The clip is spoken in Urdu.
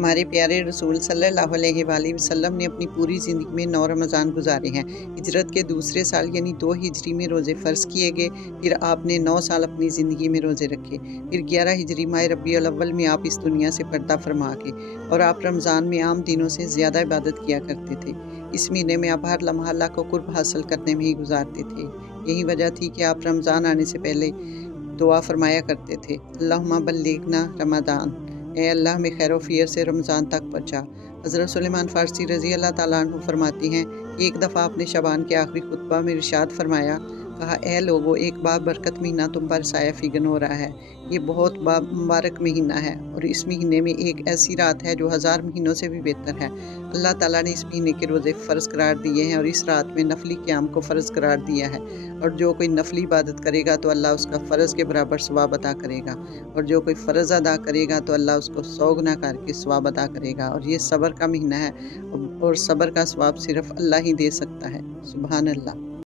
ہمارے پیارے رسول صلی اللہ علیہ وآلہ وسلم نے اپنی پوری زندگی میں 9 رمضان گزارے ہیں۔ ہجرت کے دوسرے سال یعنی 2 ہجری میں روزے فرض کیے گئے، پھر آپ نے 9 سال اپنی زندگی میں روزے رکھے، پھر 11 ہجری ماہ ربیع الاول میں آپ اس دنیا سے پردہ فرما گئے اور آپ رمضان میں عام دنوں سے زیادہ عبادت کیا کرتے تھے۔ اس مہینے میں آپ ہر لمحہ اللہ کو قرب حاصل کرنے میں ہی گزارتے تھے۔ یہی وجہ تھی کہ آپ رمضان آنے سے پہلے دعا فرمایا کرتے تھے، اللہم بلغنا رمضان، اے اللہ ہمیں خیر و فیر سے رمضان تک پہنچا۔ حضرت سلیمان فارسی رضی اللہ تعالیٰ عنہ فرماتی ہیں کہ ایک دفعہ آپ نے شعبان کے آخری خطبہ میں ارشاد فرمایا، کہا اے لوگو، ایک بابرکت مہینہ تم پر سایہ فگن ہو رہا ہے۔ یہ بہت مبارک مہینہ ہے اور اس مہینے میں ایک ایسی رات ہے جو 1000 مہینوں سے بھی بہتر ہے۔ اللہ تعالیٰ نے اس مہینے کے روزے فرض قرار دیے ہیں اور اس رات میں نفلی قیام کو فرض قرار دیا ہے، اور جو کوئی نفلی عبادت کرے گا تو اللہ اس کا فرض کے برابر ثواب عطا کرے گا، اور جو کوئی فرض ادا کرے گا تو اللہ اس کو 100 گنا کر کے ثواب عطا کرے گا۔ اور یہ صبر کا مہینہ ہے اور صبر کا ثواب صرف اللہ ہی دے سکتا ہے۔ سبحان اللہ۔